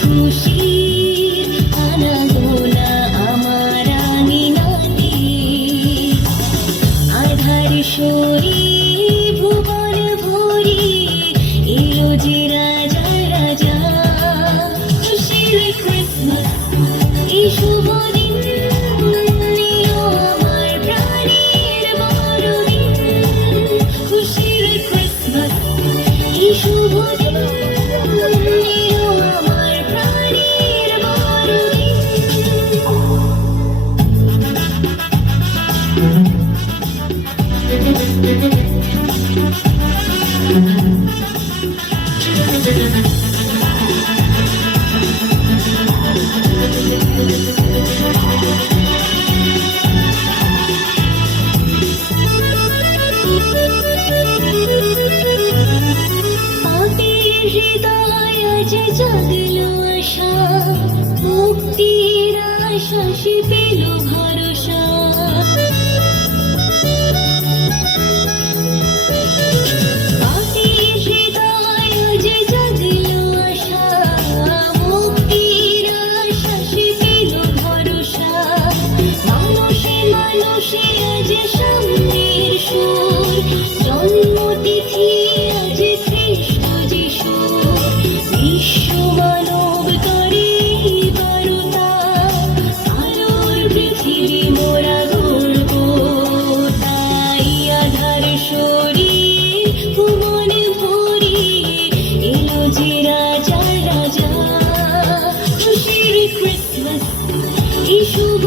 খুশির আনাগোনা আমার আঙিনাতে, আধার সরি ভুবন ভরি এলো যে রাজা রাজা। খুশির ক্রিসমাস এই শুভ দিন, নিও আমার প্রাণের বড়দিন। খুশির ক্রিসমাস এই শুভ দিন, নিও আমার প্রাণের বড়দিন। পাপের হৃদয় আজ জাগলো আশা, মুক্তির আশ্বাসে পেল ভরসা। পাপের হৃদয় আজ জাগলো আশা, মুক্তির আশ্বাসে পেল ভরসা। মানুষে মানুষে আজ সামনের সুর, জন্মতিথি আজ খ্রিস্ট যিশুর। বিশ্ব মানব করে বারতা, আলোর পৃথিবী মোরা গড়ব তাই। আধার সরিয়ে ভুবন ভরি এলো যে রাজা রাজা। খুশির ক্রিসমাস এই শুভ